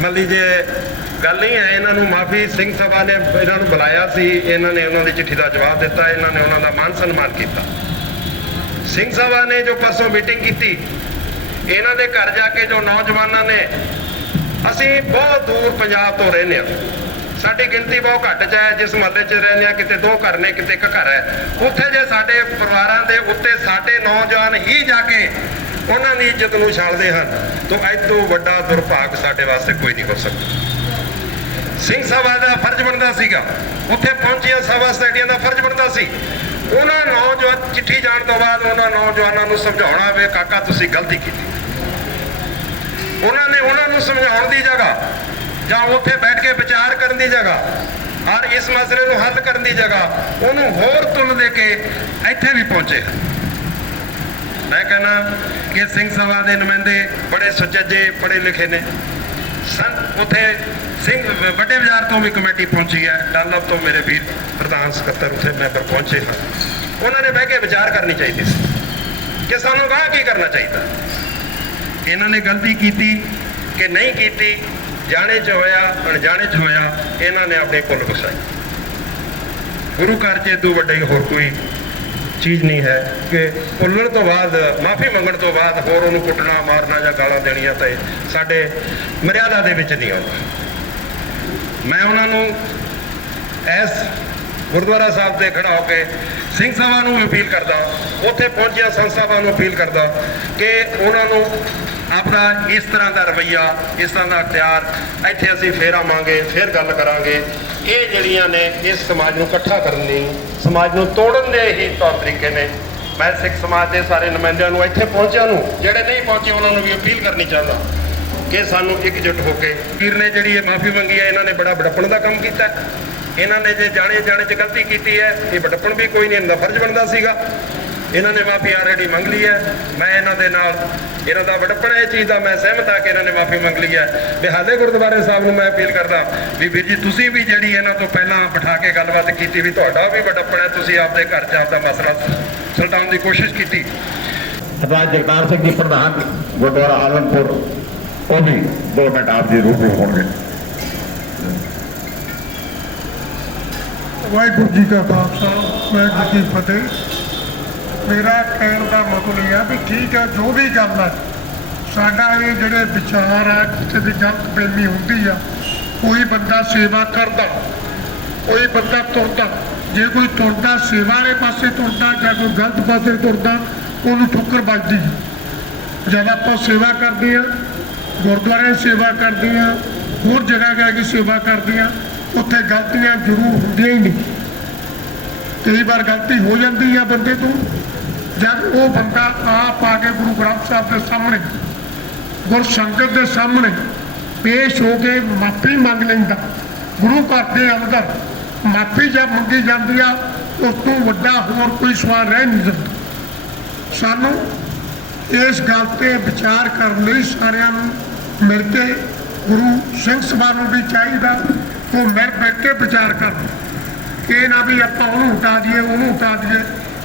ਮੱਲੀ ਜੇ ਗੱਲ ਨਹੀਂ ਹੈ। ਇਹਨਾਂ ਨੂੰ ਮਾਫੀ ਸਿੰਘ ਸਭਾ ਨੇ ਇਹਨਾਂ ਨੂੰ ਬੁਲਾਇਆ ਸੀ, ਇਹਨਾਂ ਨੇ ਉਹਨਾਂ ਦੀ ਚਿੱਠੀ ਦਾ ਜਵਾਬ ਦਿੱਤਾ, ਇਹਨਾਂ ਨੇ ਉਹਨਾਂ ਦਾ ਮਾਨ ਸਨਮਾਨ ਕੀਤਾ। ਸਿੰਘ ਸਭਾ ਨੇ ਜੋ ਪਰਸੋਂ ਮੀਟਿੰਗ ਕੀਤੀ ਇਹਨਾਂ ਦੇ ਘਰ ਜਾ ਕੇ ਜੋ ਨੌਜਵਾਨਾਂ ਨੇ, ਅਸੀਂ ਬਹੁਤ ਦੂਰ ਪੰਜਾਬ ਤੋਂ ਰਹਿੰਦੇ ਹਾਂ, ਸਾਡੀ ਗਿਣਤੀ ਬਹੁਤ ਘੱਟ 'ਚ ਹੈ। ਜਿਸ ਮਹੱਲੇ 'ਚ ਰਹਿੰਦੇ ਆ ਕਿਤੇ 2 ਘਰ ਨੇ, ਕਿਤੇ 1 ਘਰ ਹੈ। ਉੱਥੇ ਜੇ ਸਾਡੇ ਪਰਿਵਾਰਾਂ ਦੇ ਉੱਤੇ ਸਾਡੇ ਨੌਜਵਾਨ ਹੀ ਜਾ ਕੇ ਉਹਨਾਂ ਦੀ ਇੱਜ਼ਤ ਨੂੰ ਛਾਲਦੇ ਹਨ ਤਾਂ ਅੱਜ ਤੋਂ ਵੱਡਾ ਦੁਰਭਾਗ ਸਾਡੇ ਵਾਸਤੇ ਕੋਈ ਨਹੀਂ ਹੋ ਸਕਦਾ। ਸਿੰਘ ਸਭਾ ਦਾ ਫਰਜ਼ ਬਣਦਾ ਸੀਗਾ, ਉੱਥੇ ਪਹੁੰਚੀਆਂ ਸਭਾ ਸਟੇਡੀਅਮ ਦਾ ਫਰਜ਼ ਬਣਦਾ ਸੀ। ਉਹਨਾਂ ਨੌਜਵਾਨ ਚਿੱਠੀ ਜਾਣ ਤੋਂ ਬਾਅਦ ਉਹਨਾਂ ਨੌਜਵਾਨਾਂ ਨੂੰ ਸਮਝਾਉਣਾ ਵੇ ਕਾਕਾ ਤੁਸੀਂ ਗਲਤੀ ਕੀਤੀ। ਉਹਨਾਂ ਨੇ ਉਹਨਾਂ ਨੂੰ ਸਮਝਾਉਣ ਦੀ ਜਗ੍ਹਾ ਜਾਂ ਉੱਥੇ ਬੈਠ ਕੇ ਵਿਚਾਰ ਕਰਨ ਦੀ ਜਗ੍ਹਾ ਔਰ ਇਸ ਮਸਲੇ ਨੂੰ ਹੱਲ ਕਰਨ ਦੀ ਜਗ੍ਹਾ ਉਹਨੂੰ ਹੋਰ ਤੁਲ ਦੇ ਕੇ ਇੱਥੇ ਵੀ ਪਹੁੰਚੇ। ਮੈਂ ਕਹਿੰਦਾ ਕਿ ਸਿੰਘ ਸਭਾ ਦੇ ਨੁਮਾਇੰਦੇ ਬੜੇ ਸੁਚੱਜੇ ਪੜ੍ਹੇ ਲਿਖੇ ਨੇ। ਉੱਥੇ ਸਿੰਘ ਵੱਡੇ ਬਾਜ਼ਾਰ ਤੋਂ ਵੀ ਕਮੇਟੀ ਪਹੁੰਚੀ ਹੈ, ਡਾਲਬ ਤੋਂ ਮੇਰੇ ਵੀਰ ਪ੍ਰਧਾਨ ਸਕੱਤਰ ਉੱਥੇ ਮੈਂਬਰ ਪਹੁੰਚੇ ਹਨ। ਉਹਨਾਂ ਨੇ ਬਹਿ ਕੇ ਵਿਚਾਰ ਕਰਨੀ ਚਾਹੀਦੀ ਸੀ ਕਿ ਸਾਨੂੰ ਗਾਹ ਕੀ ਕਰਨਾ ਚਾਹੀਦਾ। ਇਹਨਾਂ ਨੇ ਗਲਤੀ ਕੀਤੀ ਕਿ ਨਹੀਂ ਕੀਤੀ, ਜਾਣੇ 'ਚ ਹੋਇਆ ਅਣਜਾਣੇ 'ਚ ਹੋਇਆ, ਇਹਨਾਂ ਨੇ ਆਪਣੇ ਭੁੱਲ ਵਸਾਈ। ਗੁਰੂ ਘਰ 'ਚ ਇਦੋਂ ਵੱਡਾ ਹੀ ਹੋਰ ਕੋਈ ਚੀਜ਼ ਨਹੀਂ ਹੈ ਕਿ ਭੁੱਲਣ ਤੋਂ ਬਾਅਦ ਮਾਫੀ ਮੰਗਣ ਤੋਂ ਬਾਅਦ ਹੋਰ ਉਹਨੂੰ ਕੁੱਟਣਾ ਮਾਰਨਾ ਜਾਂ ਗਾਲਾਂ ਦੇਣੀਆਂ ਤਾਂ ਸਾਡੇ ਮਰਿਆਦਾ ਦੇ ਵਿੱਚ ਨਹੀਂ ਆਉਂਦਾ। ਮੈਂ ਉਹਨਾਂ ਨੂੰ ਇਸ ਗੁਰਦੁਆਰਾ ਸਾਹਿਬ ਦੇ ਖੜਾ ਹੋ ਕੇ ਸਿੰਘ ਸਭਾ ਨੂੰ ਅਪੀਲ ਕਰਦਾ, ਉੱਥੇ ਪਹੁੰਚਿਆ ਸੰਤ ਸਭਾ ਨੂੰ ਅਪੀਲ ਕਰਦਾ ਕਿ ਉਹਨਾਂ ਨੂੰ ਆਪਣਾ ਇਸ ਤਰ੍ਹਾਂ ਦਾ ਰਵੱਈਆ, ਇਸ ਤਰ੍ਹਾਂ ਦਾ ਅਖਤਿਆਰ ਇੱਥੇ ਅਸੀਂ ਫੇਰ ਆਵਾਂਗੇ, ਫਿਰ ਗੱਲ ਕਰਾਂਗੇ। ਇਹ ਜਿਹੜੀਆਂ ਨੇ ਇਸ ਸਮਾਜ ਨੂੰ ਇਕੱਠਾ ਕਰਨ ਦੀ, ਸਮਾਜ ਨੂੰ ਤੋੜਨ ਦੇ ਹੀ ਤੌਰ ਤਰੀਕੇ ਨੇ। ਮੈਂ ਸਿੱਖ ਸਮਾਜ ਦੇ ਸਾਰੇ ਨੁਮਾਇੰਦਿਆਂ ਨੂੰ, ਇੱਥੇ ਪਹੁੰਚਿਆਂ ਨੂੰ, ਜਿਹੜੇ ਨਹੀਂ ਪਹੁੰਚੇ ਉਹਨਾਂ ਨੂੰ ਵੀ ਅਪੀਲ ਕਰਨੀ ਚਾਹੁੰਦਾ ਕਿ ਸਾਨੂੰ ਇਕਜੁੱਟ ਹੋ ਕੇ ਵੀਰ ਨੇ ਜਿਹੜੀ ਇਹ ਮਾਫੀ ਮੰਗੀ ਹੈ, ਇਹਨਾਂ ਨੇ ਬੜਾ ਬੜਪਣ ਦਾ ਕੰਮ ਕੀਤਾ। ਇਹਨਾਂ ਨੇ ਜੇ ਜਾਣੇ 'ਚ ਗਲਤੀ ਕੀਤੀ ਹੈ, ਇਹ ਬੜਪਣ ਵੀ ਕੋਈ ਨਹੀਂ, ਇਹਨਾਂ ਦਾ ਫਰਜ਼ ਬਣਦਾ ਸੀਗਾ। ਇਹਨਾਂ ਨੇ ਮਾਫੀ ਆਲਰੇਡੀ ਮੰਗ ਲਈ ਹੈ। ਮੈਂ ਇਹਨਾਂ ਦੇ ਨਾਲ, ਇਹਨਾਂ ਦਾ ਬੜਪਣ ਇਹ ਚੀਜ਼ ਦਾ ਮੈਂ ਸਹਿਮਤ ਹਾਂ ਕਿ ਇਹਨਾਂ ਨੇ ਮਾਫੀ ਮੰਗ ਲਈ ਹੈ। ਬਿਹਾਲੇ ਗੁਰਦੁਆਰੇ ਸਾਹਿਬ ਨੂੰ ਮੈਂ ਅਪੀਲ ਕਰਦਾ ਵੀ ਵੀਰ ਜੀ ਤੁਸੀਂ ਵੀ ਜਿਹੜੀ ਇਹਨਾਂ ਤੋਂ ਪਹਿਲਾਂ ਬਿਠਾ ਕੇ ਗੱਲਬਾਤ ਕੀਤੀ, ਵੀ ਤੁਹਾਡਾ ਵੀ ਬੜਪਣ ਹੈ, ਤੁਸੀਂ ਆਪਦੇ ਘਰ 'ਚ ਆਪਦਾ ਮਸਲਾ ਸੁਲਟਾਉਣ ਦੀ ਕੋਸ਼ਿਸ਼ ਕੀਤੀ। ਸਰਦਾਰ ਜਗਤਾਰ ਸਿੰਘ ਜੀ ਪ੍ਰਧਾਨ ਗੁਰਦੁਆਰਾ ਆਲਮਪੁਰ, ਉਹ ਵੀ 2 ਮਿੰਟ ਆਪ ਜੀ ਰੂਬਰੂ ਹੋਣਗੇ। ਵਾਹਿਗੁਰੂ ਜੀ ਕਾ ਖਾਲਸਾ, ਵਾਹਿਗੁਰੂ ਜੀ ਕੀ ਫਤਿਹ। ਮੇਰਾ ਕਹਿਣ ਦਾ ਮਤਲਬ ਇਹ ਆ ਵੀ ਠੀਕ ਹੈ, ਜੋ ਵੀ ਗੱਲ ਹੈ ਸਾਡਾ ਇਹ ਜਿਹੜੇ ਵਿਚਾਰ ਆ, ਕਿਸੇ ਦੀ ਗਲਤ ਫਹਿਮੀ ਹੁੰਦੀ ਆ, ਕੋਈ ਬੰਦਾ ਸੇਵਾ ਕਰਦਾ, ਕੋਈ ਬੰਦਾ ਤੁਰਦਾ, ਜੇ ਕੋਈ ਤੁਰਦਾ ਸੇਵਾ ਵਾਲੇ ਪਾਸੇ ਤੁਰਦਾ ਜਾਂ ਕੋਈ ਗਲਤ ਪਾਸੇ ਤੁਰਦਾ, ਉਹਨੂੰ ਠੋਕਰ ਵੱਜਦੀ ਹੈ। ਜਦ ਆਪਾਂ ਸੇਵਾ ਕਰਦੇ ਹਾਂ, ਗੁਰਦੁਆਰੇ ਸੇਵਾ ਕਰਦੇ ਹਾਂ, ਹੋਰ ਜਗ੍ਹਾ ਜਾ ਕੇ ਸੇਵਾ ਕਰਦੇ ਹਾਂ, ਉੱਥੇ ਗਲਤੀਆਂ ਜ਼ਰੂਰ ਹੁੰਦੀਆਂ ਹੀ ਨਹੀਂ। ਕਈ ਵਾਰ ਗਲਤੀ ਹੋ ਜਾਂਦੀ ਆ ਬੰਦੇ ਤੋਂ, ਜਦ ਉਹ ਬੰਦਾ ਆਪ ਆ ਕੇ ਗੁਰੂ ਗ੍ਰੰਥ ਸਾਹਿਬ ਦੇ ਸਾਹਮਣੇ, ਗੁਰ ਸੰਗਤ ਦੇ ਸਾਹਮਣੇ ਪੇਸ਼ ਹੋ ਕੇ ਮਾਫੀ ਮੰਗ ਲੈਂਦਾ। ਗੁਰੂ ਘਰ ਦੇ ਅੰਦਰ ਮਾਫੀ ਜਦ ਮੰਗੀ ਜਾਂਦੀ ਆ, ਉਸ ਤੋਂ ਵੱਡਾ ਹੋਰ ਕੋਈ ਸਵਾਲ ਰਹਿ ਨਹੀਂ ਸਕਦਾ। ਸਾਨੂੰ ਇਸ ਗੱਲ ਤੇ ਵਿਚਾਰ ਕਰਨ ਲਈ ਸਾਰਿਆਂ ਨੂੰ ਮਿਲ ਕੇ, ਗੁਰੂ ਸਿੰਘ ਸਭਾ ਨੂੰ ਵੀ ਚਾਹੀਦਾ ਉਹ ਮਿਲ ਬੈਠ ਕੇ ਵਿਚਾਰ ਕਰਨ, ਇਹ ਨਾ ਵੀ ਆਪਾਂ ਉਹਨੂੰ ਹਟਾ ਦਈਏ, ਉਹਨੂੰ ਹਟਾ ਦਈਏ,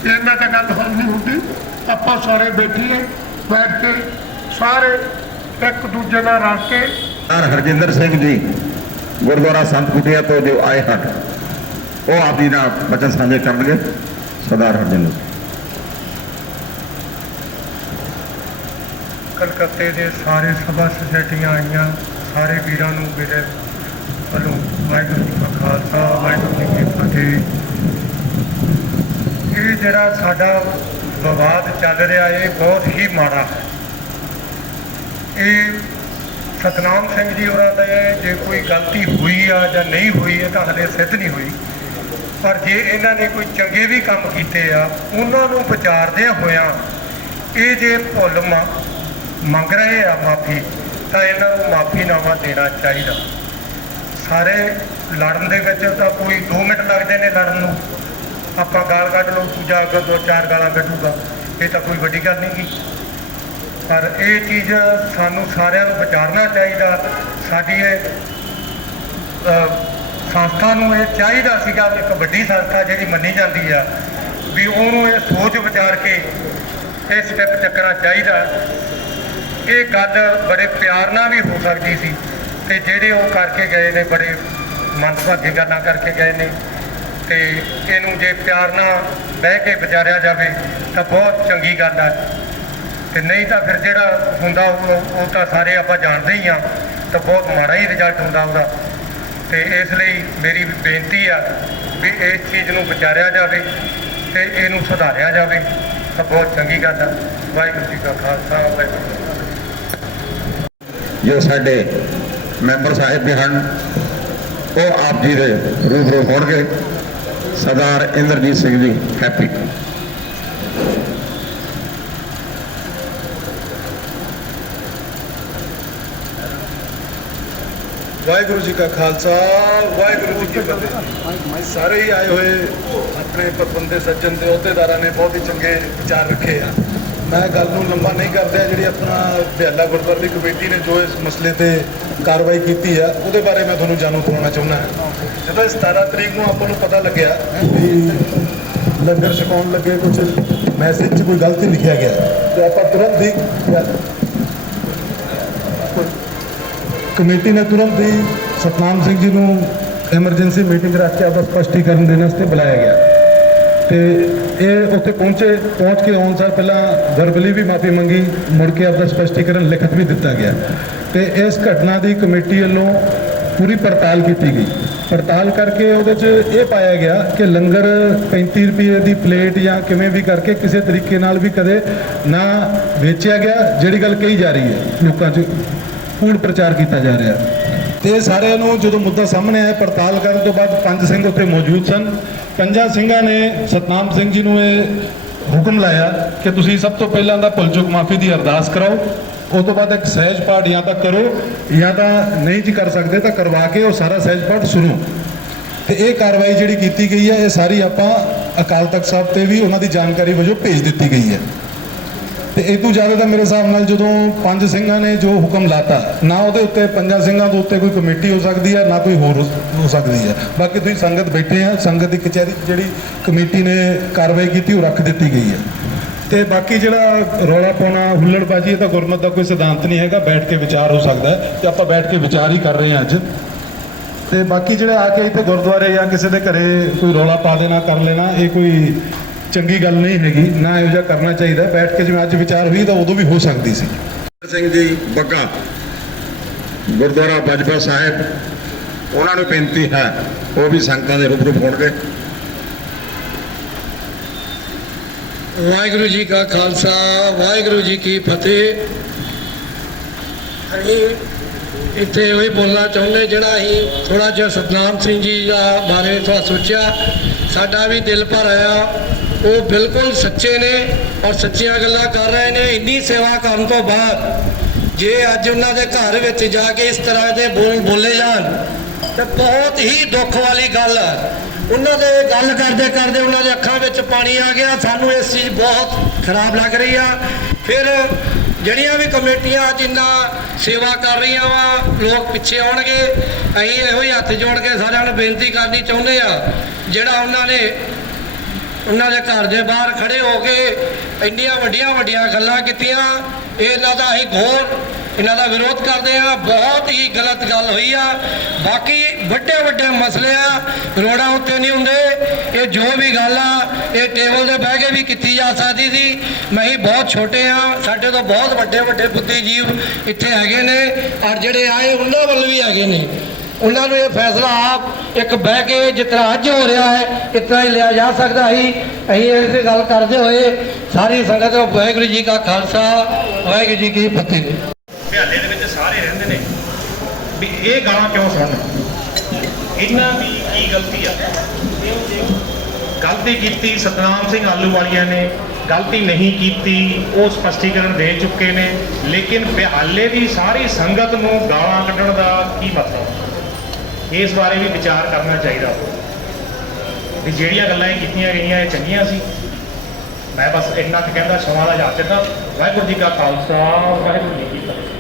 ਇਹਨਾਂ ਤਾਂ ਗੱਲ ਹੱਲ ਨਹੀਂ ਹੁੰਦੀ। ਆਪਾਂ ਸਾਰੇ ਬੈਠੀਏ, ਬੈਠ ਕੇ ਸਾਰੇ ਇੱਕ ਦੂਜੇ ਨਾਲ ਰਲ ਕੇ। ਹਰਜਿੰਦਰ ਸਿੰਘ ਜੀ ਗੁਰਦੁਆਰਾ ਸੰਤ ਕੁਟੀਆ ਤੋਂ ਜੋ ਆਏ ਹਨ, ਉਹ ਆਪ ਜੀ ਨਾਲ ਬਚਨ ਸਾਂਝੇ ਕਰਨਗੇ। ਸਰਦਾਰ ਹਰਜਿੰਦਰ ਕਲਕੱਤੇ ਦੇ ਸਾਰੇ ਸਭਾ ਸੁਸਾਇਟੀਆਂ ਆਈਆਂ, ਸਾਰੇ ਵੀਰਾਂ ਨੂੰ ਮੇਰੇ ਵੱਲੋਂ ਵਾਹਿਗੁਰੂ ਜੀ ਕਾ ਖਾਲਸਾ, ਵਾਹਿਗੁਰੂ ਜੀ ਕੀ ਫਤਿਹ। ਇਹ ਜਿਹੜਾ ਸਾਡਾ ਵਿਵਾਦ ਚੱਲ ਰਿਹਾ, ਇਹ ਬਹੁਤ ਹੀ ਮਾੜਾ ਹੈ। ਇਹ ਸਤਨਾਮ ਸਿੰਘ ਜੀ ਹੋਰਾਂ ਦਾ ਜੇ ਕੋਈ ਗਲਤੀ ਹੋਈ ਆ ਜਾਂ ਨਹੀਂ ਹੋਈ, ਇਹ ਤਾਂ ਹਲੇ ਸਿੱਧ ਨਹੀਂ ਹੋਈ। ਪਰ ਜੇ ਇਹਨਾਂ ਨੇ ਕੋਈ ਚੰਗੇ ਵੀ ਕੰਮ ਕੀਤੇ ਆ, ਉਹਨਾਂ ਨੂੰ ਵਿਚਾਰਦਿਆਂ ਹੋਇਆਂ ਇਹ ਜੇ ਭੁੱਲ ਮੰਗ ਰਹੇ ਆ ਮਾਫੀ, ਤਾਂ ਇਹਨਾਂ ਨੂੰ ਮਾਫੀਨਾਮਾ ਦੇਣਾ ਚਾਹੀਦਾ। ਸਾਰੇ ਲੜਨ ਦੇ ਵਿੱਚ ਤਾਂ ਕੋਈ 2 ਮਿੰਟ ਲੱਗਦੇ ਨੇ ਲੜਨ ਨੂੰ, ਆਪਾਂ ਗਾਲ ਕੱਢ ਲਓ, ਦੂਜਾ ਅੱਗੇ 2-4 ਗਾਲਾਂ ਕੱਢੂਗਾ, ਇਹ ਤਾਂ ਕੋਈ ਵੱਡੀ ਗੱਲ ਨਹੀਂ ਗੀ। ਪਰ ਇਹ ਚੀਜ਼ ਸਾਨੂੰ ਸਾਰਿਆਂ ਨੂੰ ਵਿਚਾਰਨਾ ਚਾਹੀਦਾ। ਸਾਡੀ ਇਹ ਸੰਸਥਾ ਨੂੰ ਇਹ ਚਾਹੀਦਾ ਸੀਗਾ, ਇੱਕ ਵੱਡੀ ਸੰਸਥਾ ਜਿਹੜੀ ਮੰਨੀ ਜਾਂਦੀ ਆ, ਵੀ ਉਹਨੂੰ ਇਹ ਸੋਚ ਵਿਚਾਰ ਕੇ ਇਹ ਸਟੈਪ ਚੱਕਣਾ ਚਾਹੀਦਾ। ਇਹ ਗੱਲ ਬੜੇ ਪਿਆਰ ਨਾਲ ਵੀ ਹੋ ਸਕਦੀ ਸੀ, ਤੇ ਜਿਹੜੇ ਉਹ ਕਰਕੇ ਗਏ ਨੇ ਬੜੇ ਮੰਦਭਾਗੀ ਗੱਲਾਂ ਕਰਕੇ ਗਏ ਨੇ, ਤੇ ਇਹਨੂੰ ਜੇ ਪਿਆਰ ਨਾਲ ਬਹਿ ਕੇ ਵਿਚਾਰਿਆ ਜਾਵੇ ਤਾਂ ਬਹੁਤ ਚੰਗੀ ਗੱਲ ਹੈ। ਤੇ ਨਹੀਂ ਤਾਂ ਫਿਰ ਜਿਹੜਾ ਹੁੰਦਾ ਉਹ ਤਾਂ ਸਾਰੇ ਆਪਾਂ ਜਾਣਦੇ ਹੀ ਹਾਂ, ਤਾਂ ਬਹੁਤ ਮਾੜਾ ਹੀ ਰਿਜ਼ਲਟ ਹੁੰਦਾ ਉਹਦਾ। ਤੇ ਇਸ ਲਈ ਮੇਰੀ ਬੇਨਤੀ ਆ ਵੀ ਇਸ ਚੀਜ਼ ਨੂੰ ਵਿਚਾਰਿਆ ਜਾਵੇ ਤੇ ਇਹਨੂੰ ਸੁਧਾਰਿਆ ਜਾਵੇ ਤਾਂ ਬਹੁਤ ਚੰਗੀ ਗੱਲ ਆ। ਵਾਹਿਗੁਰੂ ਜੀ ਕਾ ਖਾਲਸਾ ਵਾਹਿਗੁਰੂ ਜੀ ਕੀ ਫਤਿਹ। ਜੋ ਸਾਡੇ ਮੈਂਬਰ ਸਾਹਿਬ ਵੀ ਹਨ ਉਹ ਆਪ ਜੀ ਦੇ ਰੂਬਰੂ ਹੋਣਗੇ। ਸਰਦਾਰ ਇੰਦਰਜੀਤ ਸਿੰਘ ਜੀ ਹੈਪੀ। ਵਾਹਿਗੁਰੂ ਜੀ ਕਾ ਖਾਲਸਾ ਵਾਹਿਗੁਰੂ ਜੀ ਕੀ ਫਤਿਹ। ਸਾਰੇ ਹੀ ਆਏ ਹੋਏ ਆਪਣੇ ਪਤਵੰਤੇ ਸੱਜਣ ਤੇ ਅਹੁਦੇਦਾਰਾਂ ਨੇ ਬਹੁਤ ਹੀ ਚੰਗੇ ਵਿਚਾਰ ਰੱਖੇ ਆ। ਮੈਂ ਗੱਲ ਨੂੰ ਲੰਬਾ ਨਹੀਂ ਕਰਦਾ। ਜਿਹੜੀ ਆਪਣਾ ਬਿਆਲਾ ਗੁਰਦੁਆਰੇ ਦੀ ਕਮੇਟੀ ਨੇ ਜੋ ਇਸ ਮਸਲੇ ਤੇ ਕਾਰਵਾਈ ਕੀਤੀ ਆ ਉਹਦੇ ਬਾਰੇ ਮੈਂ ਤੁਹਾਨੂੰ ਜਾਣੂ ਕਰਵਾਉਣਾ ਚਾਹੁੰਦਾ ਹਾਂ। ਜਦੋਂ 17 ਤਰੀਕ ਨੂੰ ਆਪਾਂ ਨੂੰ ਪਤਾ ਲੱਗਿਆ ਵੀ ਲੰਗਰ ਛਕਾਉਣ ਲੱਗੇ ਕੁਝ ਮੈਸੇਜ 'ਚ ਕੋਈ ਗਲਤੀ ਲਿਖਿਆ ਗਿਆ ਤੇ ਆਪਾਂ ਤੁਰੰਤ ਹੀ ਕਮੇਟੀ ਨੇ ਤੁਰੰਤ ਹੀ ਸਤਨਾਮ ਸਿੰਘ ਜੀ ਨੂੰ ਐਮਰਜੈਂਸੀ ਮੀਟਿੰਗ ਰੱਖ ਕੇ ਆਪਦਾ ਸਪਸ਼ਟੀਕਰਨ ਦੇਣ ਵਾਸਤੇ ਬੁਲਾਇਆ ਗਿਆ ਤੇ ਇਹ ਉੱਥੇ ਪਹੁੰਚ ਕੇ ਆਉਣ ਸਾਰ ਪਹਿਲਾਂ ਵਰਬਲੀ ਵੀ ਮਾਫੀ ਮੰਗੀ, ਮੁੜ ਕੇ ਆਪਦਾ ਸਪਸ਼ਟੀਕਰਨ ਲਿਖਤ ਵੀ ਦਿੱਤਾ ਗਿਆ ਤੇ ਇਸ ਘਟਨਾ ਦੀ ਕਮੇਟੀ ਵੱਲੋਂ ਪੂਰੀ ਪੜਤਾਲ ਕੀਤੀ ਗਈ। ਪੜਤਾਲ ਕਰਕੇ ਉਹਦੇ 'ਚ ਇਹ ਪਾਇਆ ਗਿਆ ਕਿ ਲੰਗਰ 35 ਰੁਪਏ ਦੀ ਪਲੇਟ ਜਾਂ ਕਿਵੇਂ ਵੀ ਕਰਕੇ ਕਿਸੇ ਤਰੀਕੇ ਨਾਲ ਵੀ ਕਦੇ ਨਾ ਵੇਚਿਆ ਗਿਆ, ਜਿਹੜੀ ਗੱਲ ਕਹੀ ਜਾ ਰਹੀ ਹੈ ਲੋਕਾਂ 'ਚ ਕੂੜ ਪ੍ਰਚਾਰ ਕੀਤਾ ਜਾ ਰਿਹਾ। ਤੇ ਸਾਰਿਆਂ ਨੂੰ ਜਦੋਂ ਮੁੱਦਾ ਸਾਹਮਣੇ ਆਇਆ, ਪੜਤਾਲ ਕਰਨ ਤੋਂ ਬਾਅਦ 5 ਸਿੰਘ ਉੱਥੇ ਮੌਜੂਦ ਸਨ। 5 ਸਿੰਘਾਂ ਨੇ ਸਤਨਾਮ ਸਿੰਘ ਜੀ ਨੂੰ ਇਹ ਹੁਕਮ ਲਾਇਆ ਕਿ ਤੁਸੀਂ ਸਭ ਤੋਂ ਪਹਿਲਾਂ ਦਾ ਭੁੱਲ ਚੁੱਕ ਮਾਫੀ ਦੀ ਅਰਦਾਸ ਕਰਾਓ, ਉਸ ਤੋਂ ਬਾਅਦ ਇੱਕ ਸਹਿਜ ਪਾਠ ਜਾਂ ਤਾਂ ਕਰੋ ਜਾਂ ਤਾਂ ਨਹੀਂ ਜੀ ਕਰ ਸਕਦੇ ਤਾਂ ਕਰਵਾ ਕੇ ਉਹ ਸਾਰਾ ਸਹਿਜ ਪਾਠ ਸੁਣੋ। ਤੇ ਇਹ ਕਾਰਵਾਈ ਜਿਹੜੀ ਕੀਤੀ ਗਈ ਹੈ ਇਹ ਸਾਰੀ ਆਪਾਂ ਅਕਾਲ ਤਖਤ ਸਾਹਿਬ ਤੇ ਵੀ ਉਹਨਾਂ ਦੀ ਜਾਣਕਾਰੀ ਵਜੋਂ ਭੇਜ ਦਿੱਤੀ ਗਈ ਹੈ। ਤੇ ਇਹ ਤੋਂ ਜ਼ਿਆਦਾ ਤਾਂ ਮੇਰੇ ਹਿਸਾਬ ਨਾਲ ਜਦੋਂ 5 ਸਿੰਘਾਂ ਨੇ ਜੋ ਹੁਕਮ ਲਾਤਾ, ਨਾ ਉਹਦੇ ਉੱਤੇ 5 ਸਿੰਘਾਂ ਦੇ ਉੱਤੇ ਕੋਈ ਕਮੇਟੀ ਹੋ ਸਕਦੀ ਹੈ ਨਾ ਕੋਈ ਹੋਰ ਹੋ ਸਕਦੀ ਹੈ। ਬਾਕੀ ਤੁਸੀਂ ਸੰਗਤ ਬੈਠੇ ਆ, ਸੰਗਤ ਦੀ ਕਚਹਿਰੀ ਜਿਹੜੀ ਕਮੇਟੀ ਨੇ ਕਾਰਵਾਈ ਕੀਤੀ ਉਹ ਰੱਖ ਦਿੱਤੀ ਗਈ ਹੈ। ਤੇ ਬਾਕੀ ਜਿਹੜਾ ਰੌਲਾ ਪਾਉਣਾ ਹੁੱਲੜਬਾਜੀ, ਇਹ ਤਾਂ ਗੁਰਮਤਿ ਦਾ ਕੋਈ ਸਿਧਾਂਤ ਨਹੀਂ ਹੈਗਾ। ਬੈਠ ਕੇ ਵਿਚਾਰ ਹੋ ਸਕਦਾ ਹੈ ਤੇ ਆਪਾਂ ਬੈਠ ਕੇ ਵਿਚਾਰ ਹੀ ਕਰ ਰਹੇ ਹਾਂ ਅੱਜ। ਤੇ ਬਾਕੀ ਜਿਹੜੇ ਆ ਕੇ ਇੱਥੇ ਗੁਰਦੁਆਰੇ ਜਾਂ ਕਿਸੇ ਦੇ ਘਰੇ ਕੋਈ ਰੌਲਾ ਪਾ ਦੇਣਾ, ਕਰ ਲੈਣਾ, ਇਹ ਕੋਈ ਚੰਗੀ ਗੱਲ ਨਹੀਂ ਹੈਗੀ, ਨਾ ਇਹੋ ਜਿਹਾ ਕਰਨਾ ਚਾਹੀਦਾ। ਬੈਠ ਕੇ ਜਿਵੇਂ ਅੱਜ ਵਿਚਾਰ ਹੋਈ ਤਾਂ ਉਦੋਂ ਵੀ ਹੋ ਸਕਦੀ ਸੀ। ਸਿੰਘ ਜੀ ਬੱਗਾ ਗੁਰਦੁਆਰਾ ਬਜਪਾ ਸਾਹਿਬ, ਉਹਨਾਂ ਨੂੰ ਬੇਨਤੀ ਹੈ ਉਹ ਵੀ ਸੰਗਤਾਂ ਦੇ ਰੂਬਰੂ ਹੋਣਗੇ। ਵਾਹਿਗੁਰੂ ਜੀ ਕਾ ਖਾਲਸਾ ਵਾਹਿਗੁਰੂ ਜੀ ਕੀ ਫਤਿਹ। ਅਸੀਂ ਇੱਥੇ ਉਹੀ ਬੋਲਣਾ ਚਾਹੁੰਦੇ ਜਿਹੜਾ ਅਸੀਂ ਥੋੜਾ ਜਿਹਾ ਸਤਨਾਮ ਸਿੰਘ ਜੀ ਦਾ ਬਾਰੇ ਥੋੜਾ ਸੋਚਿਆ, ਸਾਡਾ ਵੀ ਦਿਲ ਭਰ ਆਇਆ। ਉਹ ਬਿਲਕੁਲ ਸੱਚੇ ਨੇ ਔਰ ਸੱਚੀਆਂ ਗੱਲਾਂ ਕਰ ਰਹੇ ਨੇ। ਇੰਨੀ ਸੇਵਾ ਕਰਨ ਤੋਂ ਬਾਅਦ ਜੇ ਅੱਜ ਉਹਨਾਂ ਦੇ ਘਰ ਵਿੱਚ ਜਾ ਕੇ ਇਸ ਤਰ੍ਹਾਂ ਦੇ ਬੋਲੇ ਜਾਣ ਤਾਂ ਬਹੁਤ ਹੀ ਦੁੱਖ ਵਾਲੀ ਗੱਲ ਹੈ। ਉਹਨਾਂ ਦੇ ਗੱਲ ਕਰਦੇ ਕਰਦੇ ਉਹਨਾਂ ਦੇ ਅੱਖਾਂ ਵਿੱਚ ਪਾਣੀ ਆ ਗਿਆ। ਸਾਨੂੰ ਇਸ ਚੀਜ਼ ਬਹੁਤ ਖਰਾਬ ਲੱਗ ਰਹੀ ਆ। ਫਿਰ ਜਿਹੜੀਆਂ ਵੀ ਕਮੇਟੀਆਂ ਜਿੰਨਾ ਸੇਵਾ ਕਰ ਰਹੀਆਂ ਵਾ, ਲੋਕ ਪਿੱਛੇ ਆਉਣਗੇ। ਅਸੀਂ ਇਹੋ ਹੀ ਹੱਥ ਜੋੜ ਕੇ ਸਾਰਿਆਂ ਨੂੰ ਬੇਨਤੀ ਕਰਨੀ ਚਾਹੁੰਦੇ ਆ, ਜਿਹੜਾ ਉਹਨਾਂ ਦੇ ਘਰ ਦੇ ਬਾਹਰ ਖੜੇ ਹੋ ਕੇ ਇੰਨੀਆਂ ਵੱਡੀਆਂ ਗੱਲਾਂ ਕੀਤੀਆਂ, ਇਹਨਾਂ ਦਾ ਅਸੀਂ ਘੋਰ ਇਹਨਾਂ ਦਾ ਵਿਰੋਧ ਕਰਦੇ ਆ। ਬਹੁਤ ਹੀ ਗਲਤ ਗੱਲ ਹੋਈ ਆ। ਬਾਕੀ ਵੱਡੇ ਮਸਲੇ ਆ, ਰੋਡਾਂ ਉੱਤੇ ਨਹੀਂ ਹੁੰਦੇ। ਇਹ ਜੋ ਵੀ ਗੱਲ ਆ ਇਹ ਟੇਬਲ ਤੇ ਬਹਿ ਕੇ ਵੀ ਕੀਤੀ ਜਾ ਸਕਦੀ ਸੀ। ਅਸੀਂ ਬਹੁਤ ਛੋਟੇ ਆ, ਸਾਡੇ ਤੋਂ ਬਹੁਤ ਵੱਡੇ ਬੁੱਧੀਜੀਵ ਇੱਥੇ ਹੈਗੇ ਨੇ ਔਰ ਜਿਹੜੇ ਆਏ ਉਹਨਾਂ ਵੱਲ ਵੀ ਹੈਗੇ ਨੇ। ਉਹਨਾਂ ਨੂੰ ਇਹ ਫੈਸਲਾ ਆਪ ਇੱਕ ਬਹਿ ਕੇ ਜਿਸ ਤਰ੍ਹਾਂ ਅੱਜ ਹੋ ਰਿਹਾ ਹੈ ਇਸ ਤਰ੍ਹਾਂ ਹੀ ਲਿਆ ਜਾ ਸਕਦਾ ਸੀ। ਅਸੀਂ ਇਸ ਗੱਲ ਕਰਦੇ ਹੋਏ ਸਾਰੀ ਸੰਗਤ ਨੂੰ ਵਾਹਿਗੁਰੂ ਜੀ ਕਾ ਖਾਲਸਾ ਵਾਹਿਗੁਰੂ ਜੀ ਕੀ ਫਤਿਹ। ਭਿਆਲੇ ਦੇ ਵਿੱਚ ਸਾਰੇ ਰਹਿੰਦੇ ਨੇ ਵੀ ਇਹ ਗਾਲਾਂ ਕਿਉਂ ਸੁਣਨ, ਇਹਨਾਂ ਦੀ ਕੀ ਗਲਤੀ ਆ? ਗਲਤੀ ਕੀਤੀ ਸਤਨਾਮ ਸਿੰਘ ਆਲੂਵਾਲੀਆ ਨੇ, ਗਲਤੀ ਨਹੀਂ ਕੀਤੀ ਉਹ ਸਪਸ਼ਟੀਕਰਨ ਦੇ ਚੁੱਕੇ ਨੇ। ਲੇਕਿਨ ਬਿਹਾਲੇ ਦੀ ਸਾਰੀ ਸੰਗਤ ਨੂੰ ਗਾਲਾਂ ਕੱਢਣ ਦਾ ਕੀ ਮਤਲਬ? ਇਸ ਬਾਰੇ ਵੀ ਵਿਚਾਰ ਕਰਨਾ ਚਾਹੀਦਾ ਵੀ ਜਿਹੜੀਆਂ ਗੱਲਾਂ ਇਹ ਕੀਤੀਆਂ ਗਈਆਂ ਇਹ ਚੰਗੀਆਂ ਸੀ। ਮੈਂ ਬਸ ਇੰਨਾ ਕੁ ਕਹਿੰਦਾ, ਸ਼ਮਾਂ ਦਾ ਯਾਦ ਦਿੰਦਾ। ਵਾਹਿਗੁਰੂ ਜੀ ਕਾ ਖਾਲਸਾ ਵਾਹਿਗੁਰੂ ਜੀ ਕੀ ਫਤਿਹ।